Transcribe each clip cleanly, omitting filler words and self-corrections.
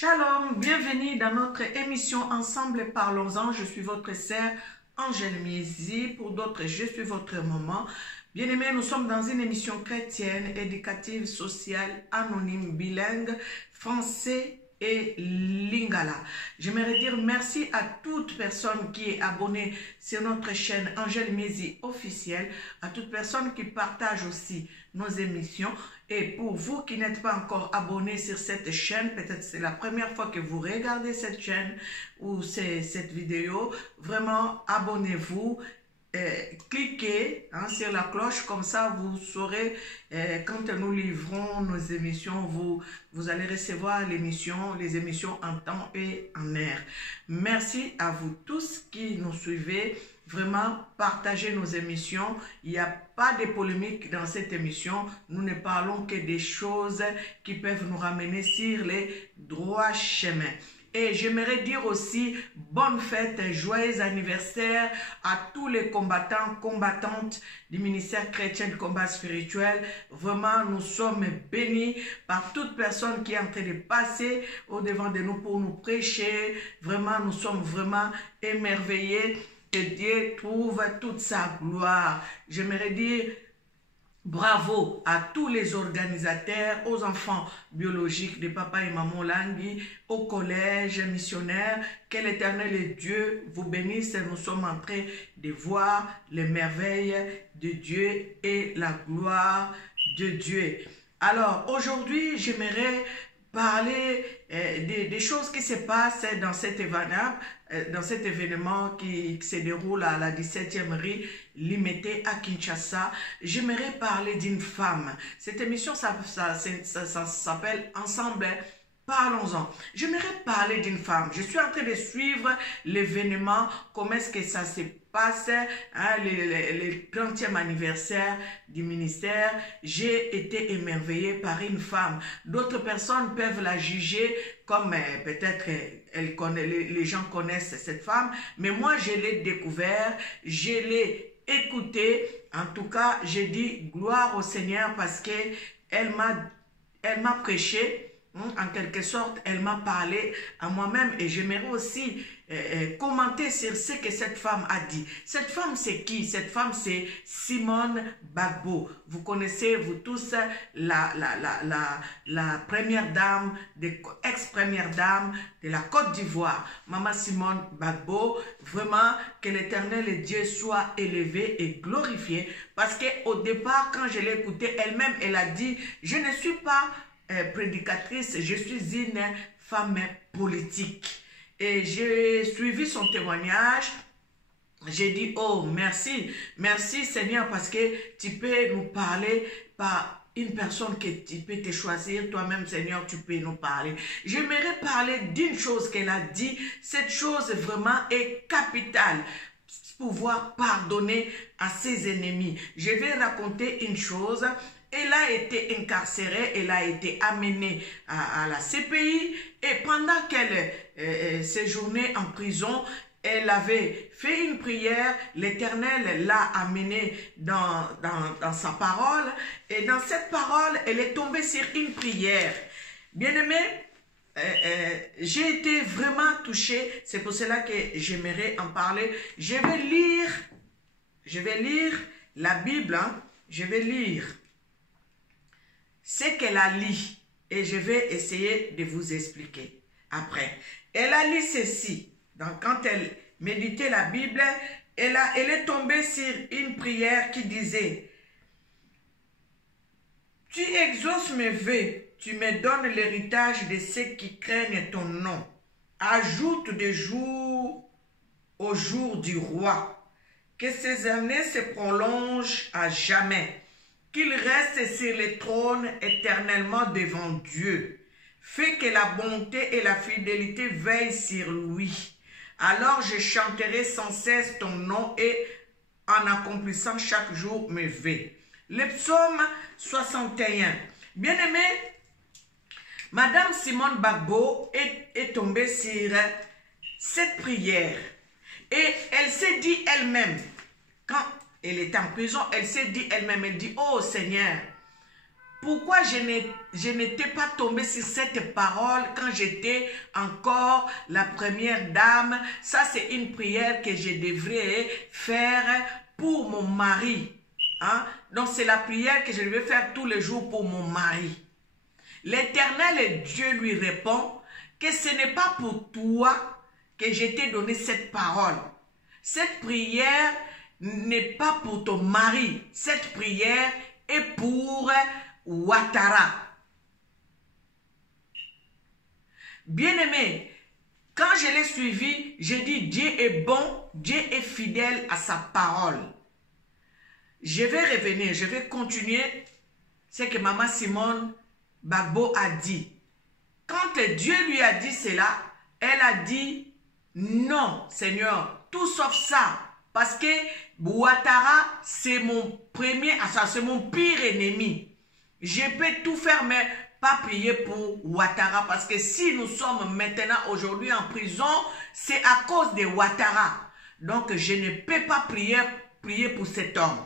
Shalom, bienvenue dans notre émission Ensemble Parlons-en. Je suis votre sœur Angèle Miezi. Pour d'autres, je suis votre maman. Bien-aimés, nous sommes dans une émission chrétienne, éducative, sociale, anonyme, bilingue, français et lingala. J'aimerais dire merci à toute personne qui est abonnée sur notre chaîne Angèle Miezi officielle, à toute personne qui partage aussi nos émissions. Et pour vous qui n'êtes pas encore abonné sur cette chaîne, peut-être c'est la première fois que vous regardez cette chaîne ou cette vidéo, vraiment abonnez-vous. Cliquez sur la cloche, comme ça vous saurez quand nous livrons nos émissions, vous allez recevoir les émissions en temps et en heure. Merci à vous tous qui nous suivez. Vraiment, partagez nos émissions. Il n'y a pas de polémique dans cette émission. Nous ne parlons que des choses qui peuvent nous ramener sur les droits chemins. Et j'aimerais dire aussi bonne fête, joyeux anniversaire à tous les combattants, combattantes du ministère chrétien de combat spirituel. Vraiment, nous sommes bénis par toute personne qui est en train de passer au devant de nous pour nous prêcher. Vraiment, nous sommes vraiment émerveillés que Dieu trouve toute sa gloire. J'aimerais dire bravo à tous les organisateurs, aux enfants biologiques de papa et maman Langui, au collège missionnaire. Que l'Éternel et Dieu vous bénisse. Nous sommes en train de voir les merveilles de Dieu et la gloire de Dieu. Alors aujourd'hui, j'aimerais parler des choses qui se passent dans cet événement qui se déroule à la 17e rue Limete à Kinshasa. J'aimerais parler d'une femme. Cette émission, ça s'appelle Ensemble Parlons-en. J'aimerais parler d'une femme. Je suis en train de suivre l'événement, comment est-ce que ça se passe, le 30e anniversaire du ministère. J'ai été émerveillée par une femme. D'autres personnes peuvent la juger comme peut-être les gens connaissent cette femme, mais moi je l'ai découvert, je l'ai écoutée. En tout cas, j'ai dit gloire au Seigneur parce que elle m'a prêché. En quelque sorte, elle m'a parlé à moi-même et j'aimerais aussi commenter sur ce que cette femme a dit. Cette femme, c'est qui? Cette femme, c'est Simone Gbagbo. Vous connaissez, vous tous, la première dame, ex-première dame de la Côte d'Ivoire, Maman Simone Gbagbo. Vraiment, que l'Éternel et Dieu soit élevé et glorifié. Parce qu'au départ, quand je l'ai écoutée, elle-même, elle a dit, je ne suis pas prédicatrice, je suis une femme politique. Et j'ai suivi son témoignage. J'ai dit, oh, merci Seigneur, parce que tu peux nous parler par une personne que tu peux te choisir. Toi-même, Seigneur, tu peux nous parler. J'aimerais parler d'une chose qu'elle a dit. Cette chose vraiment est capitale. Pouvoir pardonner à ses ennemis. Je vais raconter une chose. Elle a été incarcérée, elle a été amenée à la CPI et pendant qu'elle séjournait en prison, elle avait fait une prière, l'Éternel l'a amenée dans sa parole et dans cette parole, elle est tombée sur une prière. Bien-aimé, j'ai été vraiment touchée, c'est pour cela que j'aimerais en parler. Je vais lire la Bible, je vais lire ce qu'elle a lu et je vais essayer de vous expliquer après. Elle a lu ceci. Donc, quand elle méditait la Bible, elle est tombée sur une prière qui disait: tu exauces mes vœux, tu me donnes l'héritage de ceux qui craignent ton nom. Ajoute des jours au jour du roi, que ces années se prolongent à jamais. Qu'il reste sur le trône éternellement devant Dieu. Fais que la bonté et la fidélité veillent sur lui. Alors je chanterai sans cesse ton nom et en accomplissant chaque jour mes vœux. Le psaume 61. Bien-aimé, Madame Simone Gbagbo est tombée sur cette prière. Et elle s'est dit elle-même, quand elle était en prison, elle s'est dit elle-même, elle dit, oh Seigneur, Pourquoi je n'étais pas tombée sur cette parole quand j'étais encore la première dame? Ça, c'est une prière que je devrais faire pour mon mari. Hein? Donc, c'est la prière que je devais faire tous les jours pour mon mari. L'Éternel Dieu lui répond que ce n'est pas pour toi que je t'ai donné cette parole. Cette prière n'est pas pour ton mari. Cette prière est pour Ouattara. Bien-aimé, quand je l'ai suivi, j'ai dit Dieu est bon, Dieu est fidèle à sa parole. Je vais revenir, je vais continuer ce que Maman Simone Gbagbo a dit. Quand Dieu lui a dit cela, elle a dit non, Seigneur, tout sauf ça. Parce que Ouattara, c'est mon premier, c'est mon pire ennemi. Je peux tout faire, mais pas prier pour Ouattara. Parce que si nous sommes maintenant, aujourd'hui en prison, c'est à cause de Ouattara. Donc, je ne peux pas prier pour cet homme.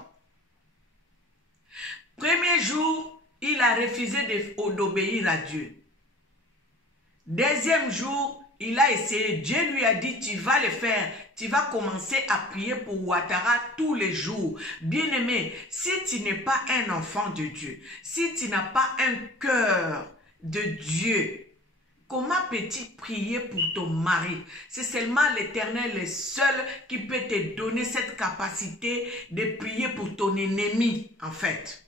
Premier jour, il a refusé d'obéir à Dieu. Deuxième jour, il a essayé. Dieu lui a dit, tu vas le faire. Tu vas commencer à prier pour Ouattara tous les jours. Bien-aimé, si tu n'es pas un enfant de Dieu, si tu n'as pas un cœur de Dieu, comment peux-tu prier pour ton mari? C'est seulement l'Éternel, le seul, qui peut te donner cette capacité de prier pour ton ennemi, en fait.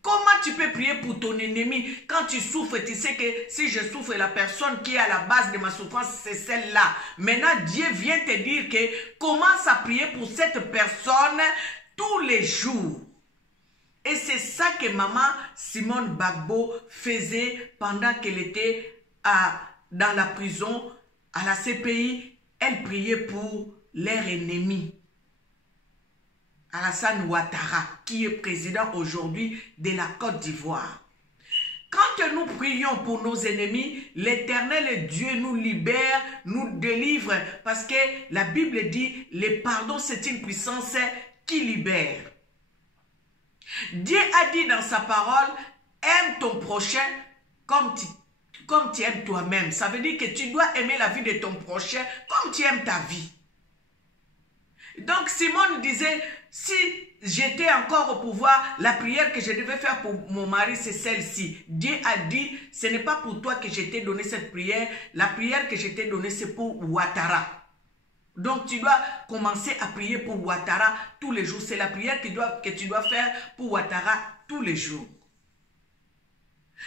Comment tu peux prier pour ton ennemi quand tu souffres? Tu sais que si je souffre, la personne qui est à la base de ma souffrance, c'est celle-là. Maintenant, Dieu vient te dire que commence à prier pour cette personne tous les jours. Et c'est ça que Maman Simone Gbagbo faisait pendant qu'elle était dans la prison, à la CPI. Elle priait pour leur ennemi. Alassane Ouattara, qui est président aujourd'hui de la Côte d'Ivoire. Quand nous prions pour nos ennemis, l'Éternel Dieu nous libère, nous délivre, parce que la Bible dit, le pardon c'est une puissance qui libère. Dieu a dit dans sa parole, aime ton prochain comme tu aimes toi-même. Ça veut dire que tu dois aimer la vie de ton prochain comme tu aimes ta vie. Donc Simone disait, si j'étais encore au pouvoir, la prière que je devais faire pour mon mari, c'est celle-ci. Dieu a dit, ce n'est pas pour toi que je t'ai donné cette prière. La prière que je t'ai donnée, c'est pour Ouattara. Donc tu dois commencer à prier pour Ouattara tous les jours. C'est la prière que tu dois faire pour Ouattara tous les jours.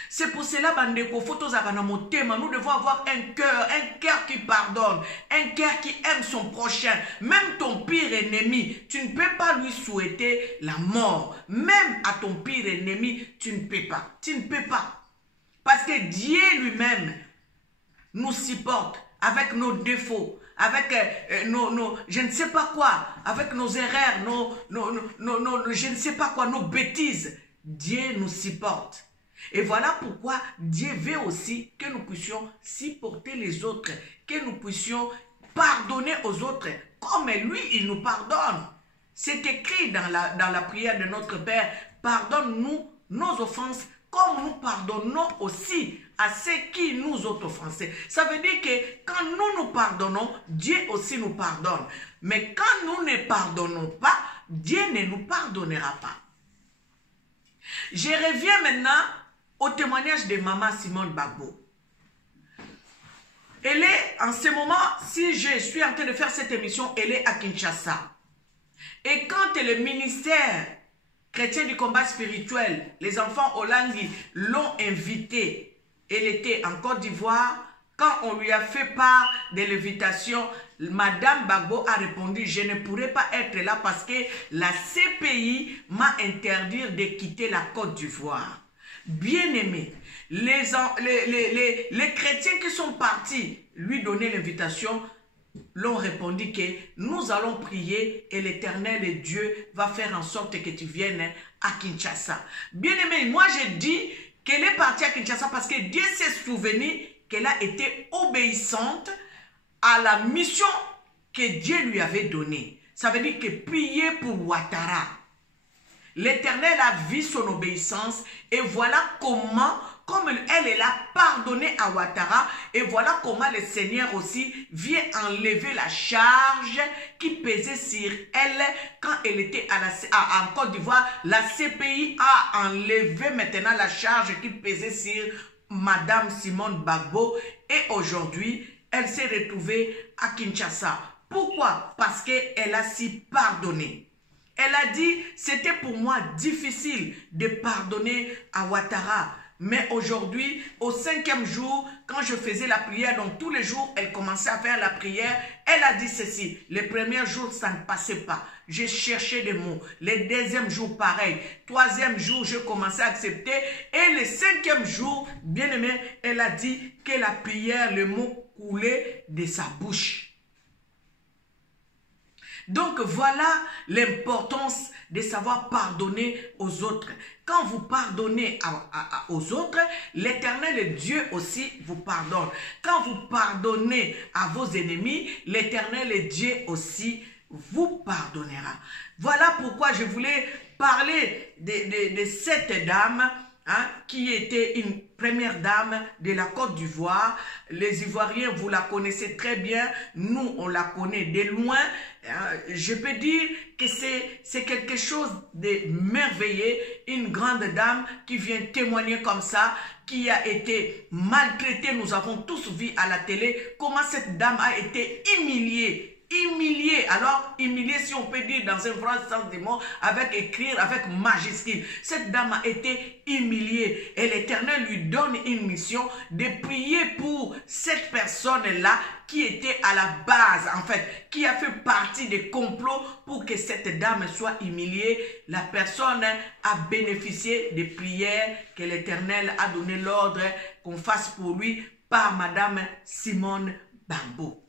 C'est pour cela, Bandeko, nous devons avoir un cœur qui pardonne, un cœur qui aime son prochain. Même ton pire ennemi, tu ne peux pas lui souhaiter la mort. Même à ton pire ennemi, tu ne peux pas. Tu ne peux pas. Parce que Dieu lui-même nous supporte avec nos défauts, avec je ne sais pas quoi, avec nos erreurs, je ne sais pas quoi, nos bêtises. Dieu nous supporte. Et voilà pourquoi Dieu veut aussi que nous puissions supporter les autres, que nous puissions pardonner aux autres, comme lui, il nous pardonne. C'est écrit dans la prière de notre Père, pardonne-nous nos offenses, comme nous pardonnons aussi à ceux qui nous ont offensés. Ça veut dire que quand nous pardonnons, Dieu aussi nous pardonne. Mais quand nous ne pardonnons pas, Dieu ne nous pardonnera pas. Je reviens maintenant au témoignage de Maman Simone Gbagbo. Elle est, en ce moment, si je suis en train de faire cette émission, elle est à Kinshasa. Et quand le ministère chrétien du combat spirituel, les enfants Olangi, l'ont invitée, elle était en Côte d'Ivoire, quand on lui a fait part de l'invitation, Madame Gbagbo a répondu, je ne pourrais pas être là parce que la CPI m'a interdit de quitter la Côte d'Ivoire. Bien-aimé, les chrétiens qui sont partis lui donner l'invitation l'ont répondu que nous allons prier et l'Éternel Dieu va faire en sorte que tu viennes à Kinshasa. Bien-aimé, moi je dis qu'elle est partie à Kinshasa parce que Dieu s'est souvenu qu'elle a été obéissante à la mission que Dieu lui avait donnée. Ça veut dire que prier pour Ouattara. L'Éternel a vu son obéissance et voilà comment, comme elle a pardonné à Ouattara, et voilà comment le Seigneur aussi vient enlever la charge qui pesait sur elle quand elle était en Côte d'Ivoire. La CPI a enlevé maintenant la charge qui pesait sur Madame Simone Gbagbo et aujourd'hui, elle s'est retrouvée à Kinshasa. Pourquoi? Parce qu'elle a si pardonné. Elle a dit, c'était pour moi difficile de pardonner à Ouattara. Mais aujourd'hui, au 5e jour, quand je faisais la prière, donc tous les jours, elle commençait à faire la prière. Elle a dit ceci, les premiers jours, ça ne passait pas. J'ai cherché des mots. Les 2e jour, pareil. 3e jour, je commençais à accepter. Et le 5e jour, bien aimé, elle a dit que la prière, le mot coulait de sa bouche. Donc voilà l'importance de savoir pardonner aux autres. Quand vous pardonnez aux autres, l'Éternel Dieu aussi vous pardonne. Quand vous pardonnez à vos ennemis, l'Éternel Dieu aussi vous pardonnera. Voilà pourquoi je voulais parler de cette dame, hein, qui était une première dame de la Côte d'Ivoire. Les Ivoiriens, vous la connaissez très bien. Nous, on la connaît de loin. Je peux dire que c'est quelque chose de merveilleux. Une grande dame qui vient témoigner comme ça, qui a été maltraitée. Nous avons tous vu à la télé comment cette dame a été humiliée. Humilié, alors humilié si on peut dire dans un vrai sens des mots, avec écrire, avec majuscule. Cette dame a été humiliée et l'Éternel lui donne une mission de prier pour cette personne-là qui était à la base, en fait, qui a fait partie des complots pour que cette dame soit humiliée. La personne a bénéficié des prières que l'Éternel a donné l'ordre qu'on fasse pour lui par Madame Simone Gbagbo.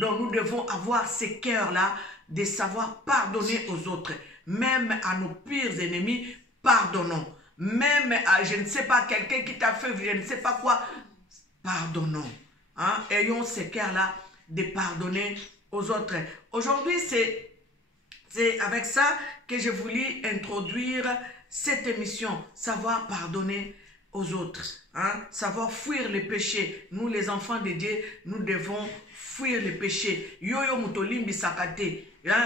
Donc nous devons avoir ces cœurs-là de savoir pardonner aux autres. Même à nos pires ennemis, pardonnons. Même à, je ne sais pas, quelqu'un qui t'a fait, je ne sais pas quoi, pardonnons. Hein? Ayons ces cœurs-là de pardonner aux autres. Aujourd'hui, c'est avec ça que je voulais introduire cette émission. Savoir pardonner aux autres. Hein? Savoir fuir les péchés. Nous, les enfants de Dieu, nous devons fuir les péchés. Yo mutolimbi sakate.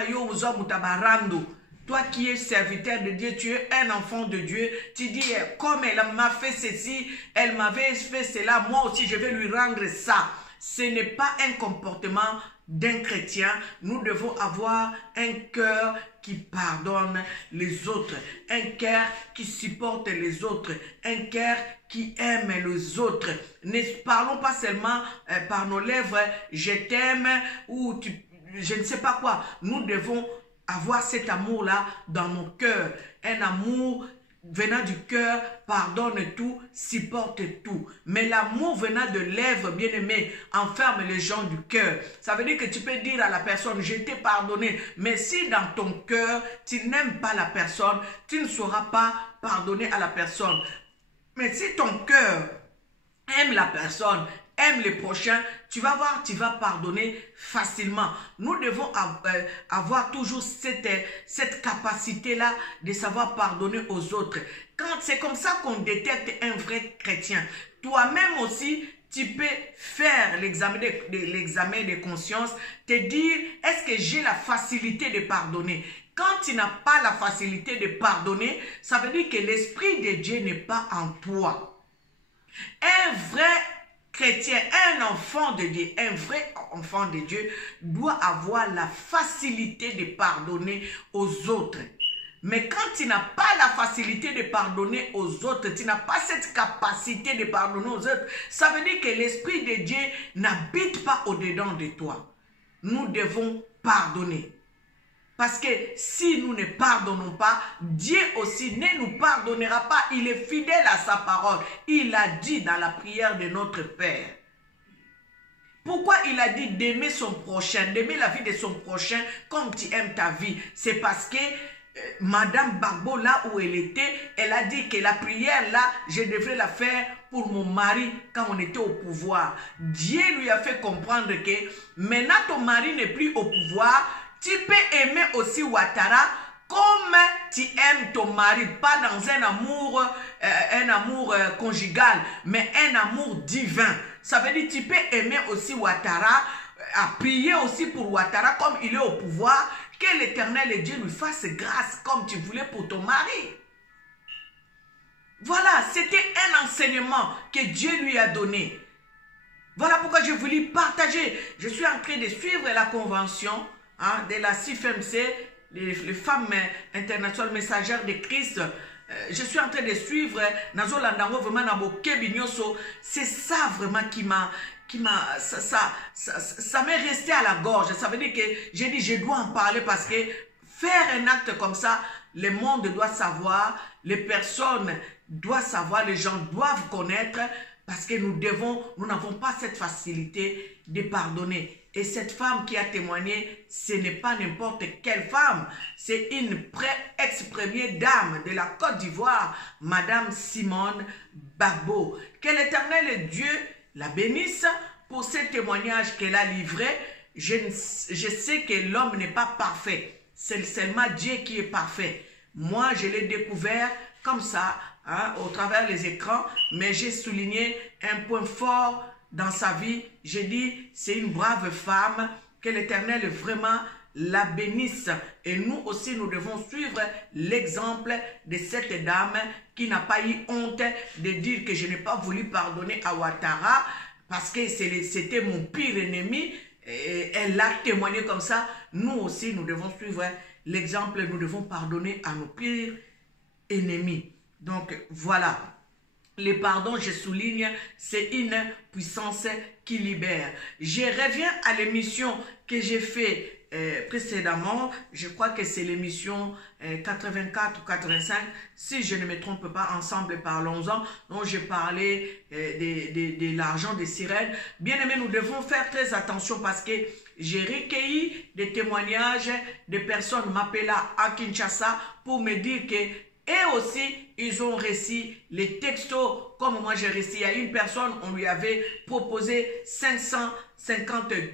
Yo uzo mutabarando. Toi qui es serviteur de Dieu, tu es un enfant de Dieu. Tu dis, comme elle m'a fait ceci, elle m'avait fait cela, moi aussi je vais lui rendre ça. Ce n'est pas un comportement d'un chrétien. Nous devons avoir un cœur qui pardonne les autres, un cœur qui supporte les autres, un cœur qui aime les autres. Ne parlons pas seulement par nos lèvres, je t'aime ou je ne sais pas quoi. Nous devons avoir cet amour-là dans nos cœurs, un amour venant du cœur, pardonne tout, supporte tout. Mais l'amour venant de lèvres, bien-aimé, enferme les gens du cœur. Ça veut dire que tu peux dire à la personne, je t'ai pardonné. Mais si dans ton cœur, tu n'aimes pas la personne, tu ne sauras pas pardonner à la personne. Mais si ton cœur aime la personne, aime les prochains, tu vas voir, tu vas pardonner facilement. Nous devons avoir toujours cette capacité-là de savoir pardonner aux autres. C'est comme ça qu'on détecte un vrai chrétien. Toi-même aussi, tu peux faire l'examen de conscience, te dire, est-ce que j'ai la facilité de pardonner? Quand tu n'as pas la facilité de pardonner, ça veut dire que l'Esprit de Dieu n'est pas en toi. Un vrai chrétien, un enfant de Dieu, un vrai enfant de Dieu doit avoir la facilité de pardonner aux autres. Mais quand tu n'as pas la facilité de pardonner aux autres, tu n'as pas cette capacité de pardonner aux autres, ça veut dire que l'Esprit de Dieu n'habite pas au-dedans de toi. Nous devons pardonner. Parce que si nous ne pardonnons pas, Dieu aussi ne nous pardonnera pas. Il est fidèle à sa parole. Il a dit dans la prière de notre Père. Pourquoi il a dit d'aimer son prochain, d'aimer la vie de son prochain comme tu aimes ta vie? C'est parce que Madame Gbagbo, là où elle était, elle a dit que la prière là, je devrais la faire pour mon mari quand on était au pouvoir. Dieu lui a fait comprendre que maintenant ton mari n'est plus au pouvoir. Tu peux aimer aussi Ouattara comme tu aimes ton mari, pas dans un amour conjugal, mais un amour divin. Ça veut dire que tu peux aimer aussi Ouattara, à prier aussi pour Ouattara comme il est au pouvoir, que l'Éternel et Dieu lui fasse grâce comme tu voulais pour ton mari. Voilà, c'était un enseignement que Dieu lui a donné. Voilà pourquoi je voulais partager. Je suis en train de suivre la convention de la CIFMC, les femmes internationales messagères de Christ. Je suis en train de suivre c'est ça vraiment ça m'est resté à la gorge. Ça veut dire que j'ai dit je dois en parler parce que faire un acte comme ça, le monde doit savoir, les personnes doivent savoir, les gens doivent connaître, parce que nous n'avons pas cette facilité de pardonner. Et cette femme qui a témoigné, ce n'est pas n'importe quelle femme, c'est une ex-première dame de la Côte d'Ivoire, Madame Simone Gbagbo. Que l'Éternel Dieu la bénisse pour ce témoignage qu'elle a livré. Je sais que l'homme n'est pas parfait, c'est seulement Dieu qui est parfait. Moi, je l'ai découvert comme ça, au travers des écrans, mais j'ai souligné un point fort dans sa vie. J'ai dit, c'est une brave femme, que l'Éternel vraiment la bénisse. Et nous aussi, nous devons suivre l'exemple de cette dame qui n'a pas eu honte de dire que je n'ai pas voulu pardonner à Ouattara parce que c'était mon pire ennemi. Et elle a témoigné comme ça. Nous aussi, nous devons suivre l'exemple. Nous devons pardonner à nos pires ennemis. Donc, voilà. Le pardon, je souligne, c'est une puissance qui libère. Je reviens à l'émission que j'ai fait précédemment. Je crois que c'est l'émission 84 ou 85. Si je ne me trompe pas, ensemble parlons-en. Donc, j'ai parlé de l'argent des sirènes. Bien aimé, nous devons faire très attention parce que j'ai recueilli des témoignages de personnes m'appelant à Kinshasa pour me dire que et aussi, ils ont reçu les textos, comme moi j'ai reçu. Il y a une personne, on lui avait proposé 550 $.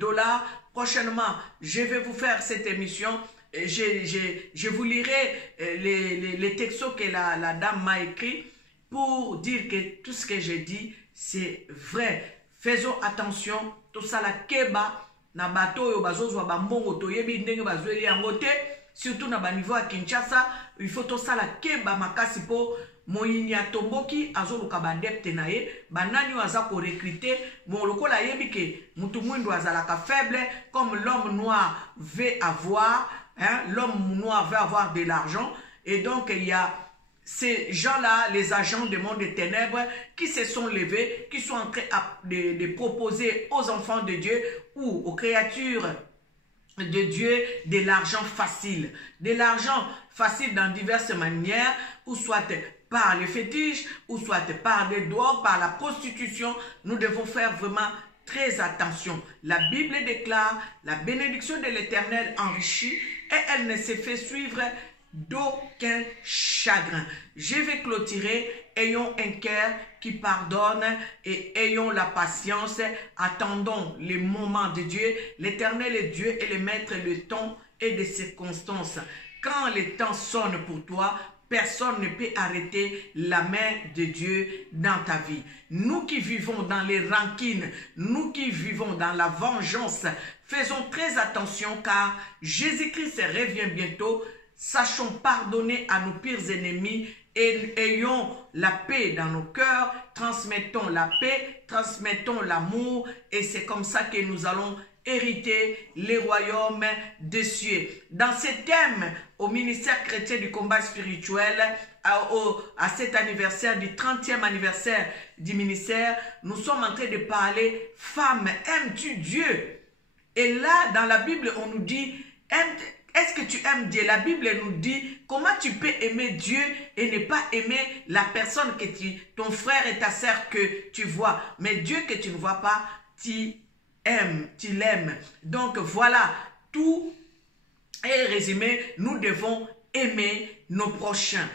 Prochainement, je vais vous faire cette émission. Je vous lirai les textos que la dame m'a écrit pour dire que tout ce que j'ai dit, c'est vrai. Faisons attention, tout ça la keba, na bato yo bazozwa bambongo toyebi ndenge bazweli yango te. Surtout na niveau à Kinshasa, il faut tout ça la keba makasi po moyini ya tomboki azoluka bandepte na ye banani waza ko recruter mon lokola yebi ke mutu mwindo azalaka faible comme l'homme noir veut avoir l'homme noir veut avoir de l'argent et donc il y a ces gens-là, les agents du monde des ténèbres qui se sont levés, qui sont en train de proposer aux enfants de Dieu ou aux créatures de Dieu de l'argent facile. De l'argent facile dans diverses manières, ou soit par les fétiches, ou soit par des drogues, par la prostitution. Nous devons faire vraiment très attention. La Bible déclare la bénédiction de l'Éternel enrichit et elle ne se fait suivre d'aucun chagrin. Je vais clôturer. Ayons un cœur qui pardonne et ayons la patience. Attendons les moments de Dieu. L'Éternel est Dieu et le maître du temps et des circonstances. Quand le temps sonne pour toi, personne ne peut arrêter la main de Dieu dans ta vie. Nous qui vivons dans les rancines, nous qui vivons dans la vengeance, faisons très attention car Jésus-Christ revient bientôt. Sachons pardonner à nos pires ennemis et ayons la paix dans nos cœurs. Transmettons la paix, transmettons l'amour et c'est comme ça que nous allons hériter les royaumes des cieux. Dans ce thème, au ministère chrétien du combat spirituel, à cet anniversaire, du 30e anniversaire du ministère, nous sommes en train de parler, femme, aimes-tu Dieu? Et là, dans la Bible, on nous dit, est-ce que tu aimes Dieu? La Bible nous dit comment tu peux aimer Dieu et ne pas aimer la personne que ton frère et ta sœur que tu vois. Mais Dieu que tu ne vois pas, tu aimes, tu l'aimes. Donc voilà, tout est résumé. Nous devons aimer nos prochains.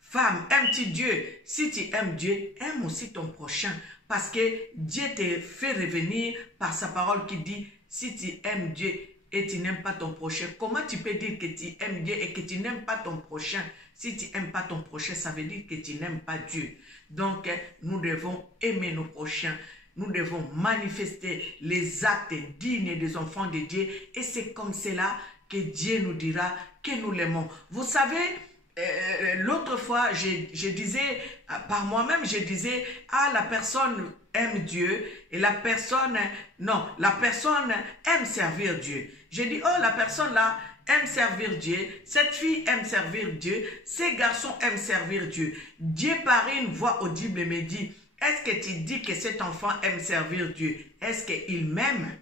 Femme, aimes-tu Dieu? Si tu aimes Dieu, aime aussi ton prochain. Parce que Dieu te fait revenir par sa parole qui dit, si tu aimes Dieu, et tu n'aimes pas ton prochain, comment tu peux dire que tu aimes Dieu et que tu n'aimes pas ton prochain? Si tu n'aimes pas ton prochain, ça veut dire que tu n'aimes pas Dieu. Donc, nous devons aimer nos prochains. Nous devons manifester les actes dignes des enfants de Dieu. Et c'est comme cela que Dieu nous dira que nous l'aimons. Vous savez, l'autre fois, je disais, par moi-même, je disais, ah, la personne aime Dieu et la personne, non, la personne aime servir Dieu. J'ai dit, oh, la personne là aime servir Dieu, cette fille aime servir Dieu, ces garçons aiment servir Dieu. Dieu par une voix audible me dit, est-ce que tu dis que cet enfant aime servir Dieu? Est-ce qu'il m'aime?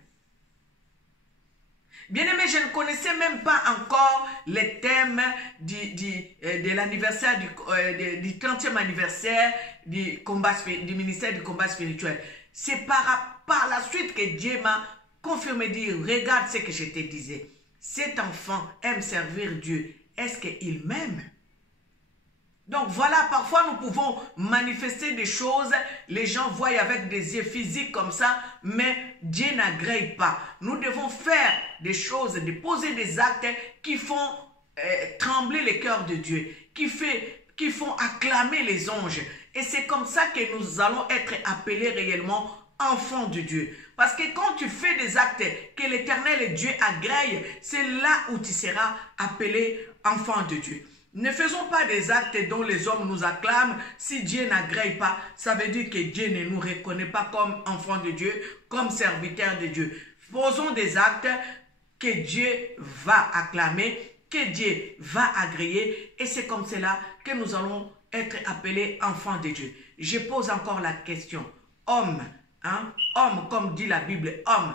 Bien-aimé, je ne connaissais même pas encore les thèmes de l'anniversaire, du 30e anniversaire du ministère du combat spirituel. C'est par la suite que Dieu m'a confirmé, dit, regarde ce que je te disais. Cet enfant aime servir Dieu. Est-ce qu'il m'aime? Donc voilà, parfois nous pouvons manifester des choses, les gens voient avec des yeux physiques comme ça, mais Dieu n'agrée pas. Nous devons faire des choses, poser des actes qui font trembler le cœur de Dieu, qui font acclamer les anges. Et c'est comme ça que nous allons être appelés réellement enfants de Dieu. Parce que quand tu fais des actes que l'Éternel Dieu agrée, c'est là où tu seras appelé enfant de Dieu. Ne faisons pas des actes dont les hommes nous acclament. Si Dieu n'agrée pas, ça veut dire que Dieu ne nous reconnaît pas comme enfants de Dieu, comme serviteurs de Dieu. Posons des actes que Dieu va acclamer, que Dieu va agréer. Et c'est comme cela que nous allons être appelés enfants de Dieu. Je pose encore la question. Homme, hein? Homme, comme dit la Bible, homme,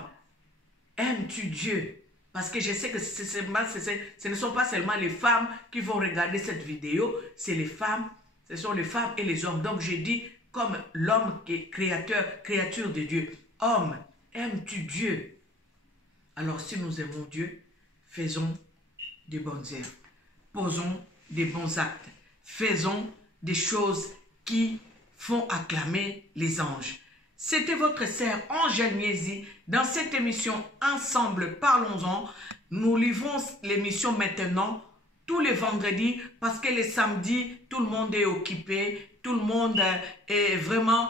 aimes-tu Dieu? Parce que je sais que ce ne sont pas seulement les femmes qui vont regarder cette vidéo, c'est les femmes, ce sont les femmes et les hommes. Donc je dis comme l'homme qui est créature de Dieu. Homme, aimes-tu Dieu? Alors si nous aimons Dieu, faisons des bonnes œuvres, posons des bons actes, faisons des choses qui font acclamer les anges. C'était votre sœur Angèle Miezi dans cette émission Ensemble Parlons-en. Nous livrons l'émission maintenant tous les vendredis parce que les samedis, tout le monde est occupé. Tout le monde est vraiment...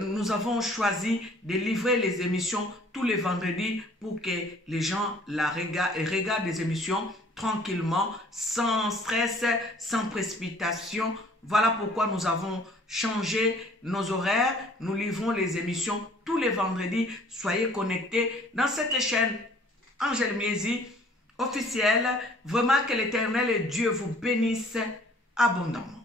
nous avons choisi de livrer les émissions tous les vendredis pour que les gens regardent les émissions tranquillement, sans stress, sans précipitation. Voilà pourquoi nous avons changé nos horaires. Nous livrons les émissions tous les vendredis. Soyez connectés dans cette chaîne Angèle Miezi officielle. Vraiment que l'Éternel et Dieu vous bénisse abondamment.